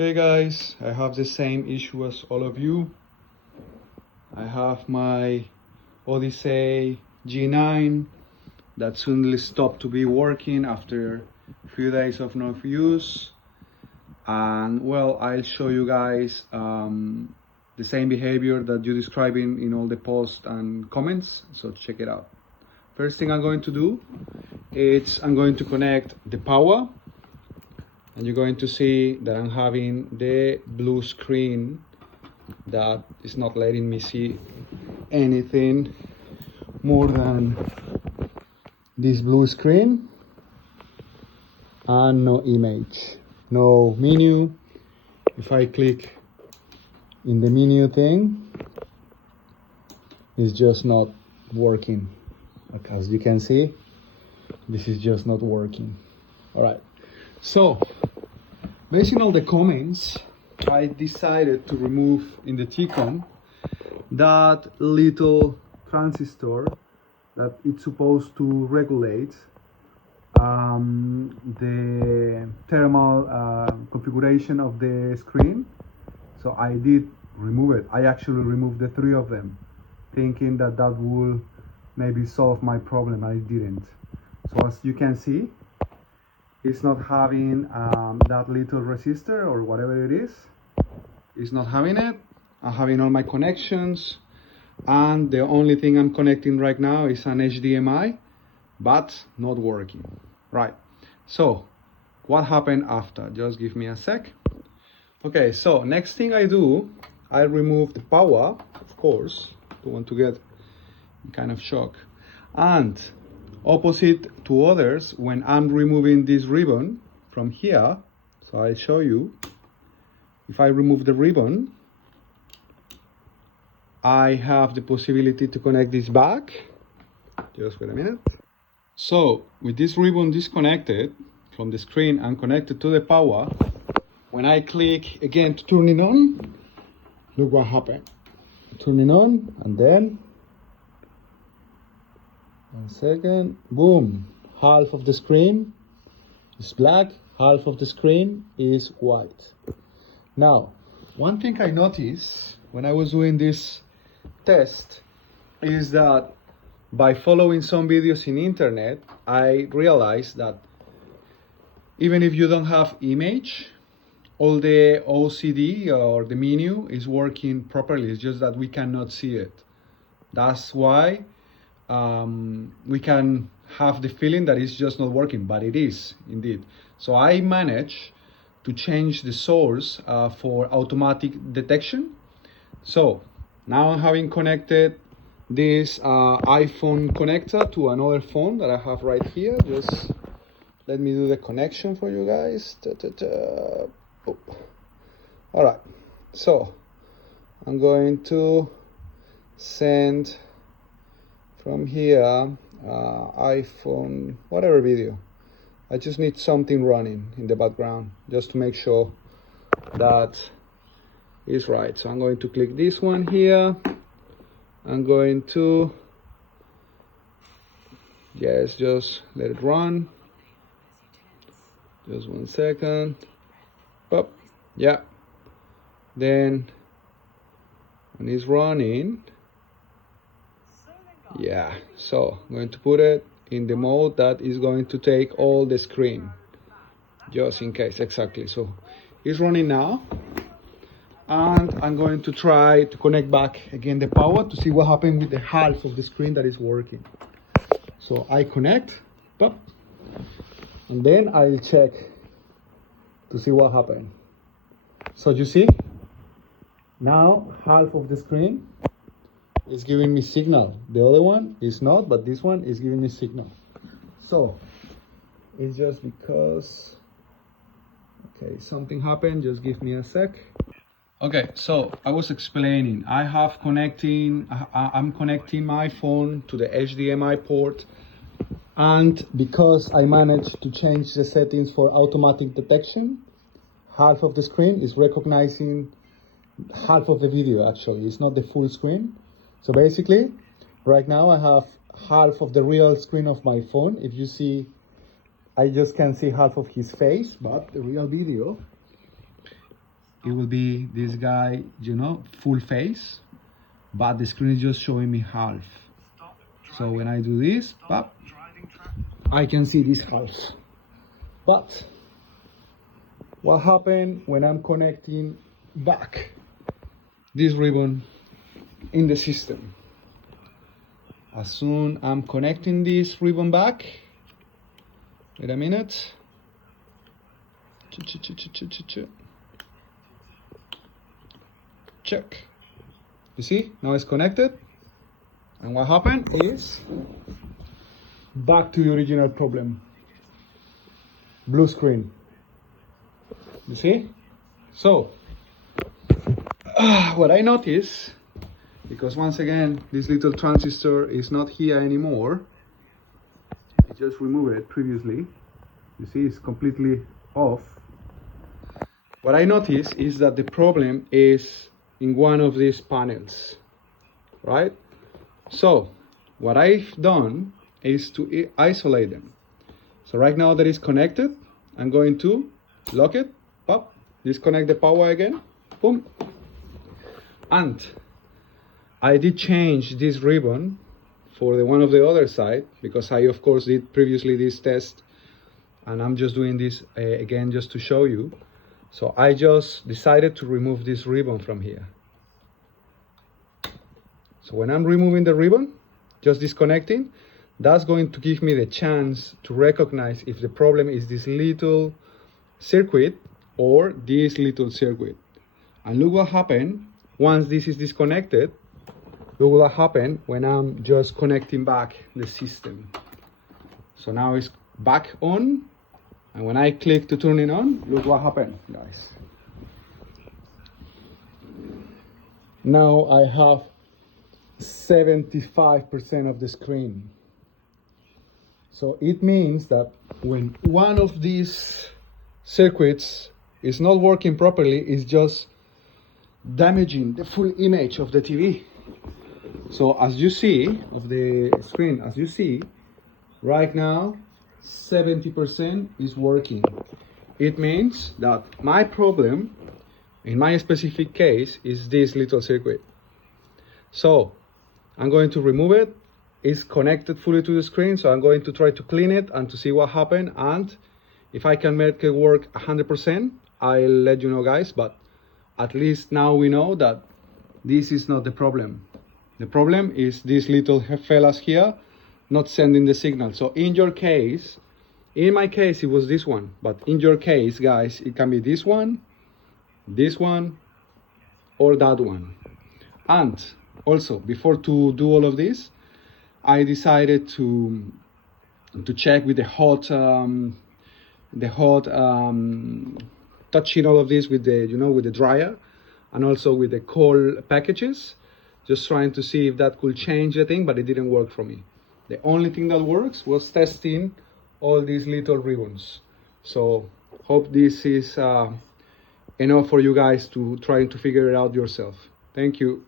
Okay guys, I have the same issue as all of you. I have my Odyssey G9 that suddenly stopped to be working after a few days of no use. And well, I'll show you guys the same behavior that you describe in all the posts and comments, so check it out. First thing I'm going to do is I'm going to connect the power, and you're going to see that I'm having the blue screen that is not letting me see anything more than this blue screen and no image, no menu. If I click in the menu thing, it's just not working. Like, as you can see, this is just not working. All right, so based on all the comments, I decided to remove in the Tcom that little transistor that it's supposed to regulate the thermal configuration of the screen. So I did remove it. I actually removed the 3 of them, thinking that that will maybe solve my problem. I didn't. So as you can see, it's not having that little resistor or whatever it is. It's not having it. I'm having all my connections, and the only thing I'm connecting right now is an HDMI, but not working. Right, so what happened after? Just give me a sec. Okay, so next thing I do, I remove the power, of course. Don't want to get kind of shock. And opposite to others, when I'm removing this ribbon from here, so I'll show you. If I remove the ribbon, I have the possibility to connect this back. Just wait a minute. So with this ribbon disconnected from the screen and connected to the power, when I click again to turn it on, look what happened. Turn it on, and then 1 second, boom, half of the screen is black, half of the screen is white. Now, one thing I noticed when I was doing this test is that by following some videos in internet, I realized that even if you don't have image, all the OCD or the menu is working properly. It's just that we cannot see it. That's why we can have the feeling that it's just not working, but it is indeed. So I managed to change the source for automatic detection. So now I'm having connected this iPhone connector to another phone that I have right here. Just let me do the connection for you guys. All right, so I'm going to send from here iPhone whatever video. I just need something running in the background just to make sure that is right. So I'm going to click this one here. I'm going to just let it run. Just 1 second. Pop. Yeah. Then when it's running, yeah, so I'm going to put it in the mode that is going to take all the screen, just in case. Exactly. So it's running now, and I'm going to try to connect back again the power to see what happened with the half of the screen that is working. So I connect, pop, and then I'll check to see what happened. So you see, now half of the screen is giving me signal. The other one is not, but this one is giving me signal. So it's just because, okay, something happened. Just give me a sec. Okay, so I was explaining, I'm connecting my phone to the HDMI port, and because I managed to change the settings for automatic detection, half of the screen is recognizing half of the video. Actually, it's not the full screen. So basically, right now I have half of the real screen of my phone. If you see, I just can see half of his face, but the real video it will be this guy, you know, full face, but the screen is just showing me half. So when I do this, pop, I can see this half. But what happened when I'm connecting back this ribbon in the system? As soon as I'm connecting this ribbon back, wait a minute. Check. You see, now it's connected. And what happened is back to the original problem. Blue screen. You see? So, what I notice, because once again, this little transistor is not here anymore. I just removed it previously. You see, it's completely off. What I notice is that the problem is in one of these panels, right? So, what I've done is to isolate them. So right now that is connected, I'm going to lock it, pop, disconnect the power again, boom. And I did change this ribbon for the one of the other side, because I of course did previously this test, and I'm just doing this again just to show you. So I just decided to remove this ribbon from here. So when I'm removing the ribbon, just disconnecting, that's going to give me the chance to recognize if the problem is this little circuit or this little circuit. And look what happened once this is disconnected. Look what happened when I'm just connecting back the system. So now it's back on, and when I click to turn it on, look what happened, guys. Now I have 75% of the screen. So it means that when one of these circuits is not working properly, it's just damaging the full image of the TV. So as you see of the screen, as you see right now, 70% is working. It means that my problem in my specific case is this little circuit. So I'm going to remove it. It's connected fully to the screen, so I'm going to try to clean it and to see what happened, and if I can make it work 100%, I'll let you know, guys. But at least now we know that this is not the problem. The problem is these little fellas here not sending the signal. So in your case, in my case it was this one, but in your case, guys, it can be this one, or that one. And also, before to do all of this, I decided to check with the hot touching all of this with the, you know, with the dryer, and also with the cold packages, just trying to see if that could change the thing, but it didn't work for me. The only thing that works was testing all these little ribbons. So hope this is enough for you guys to try to figure it out yourself. Thank you.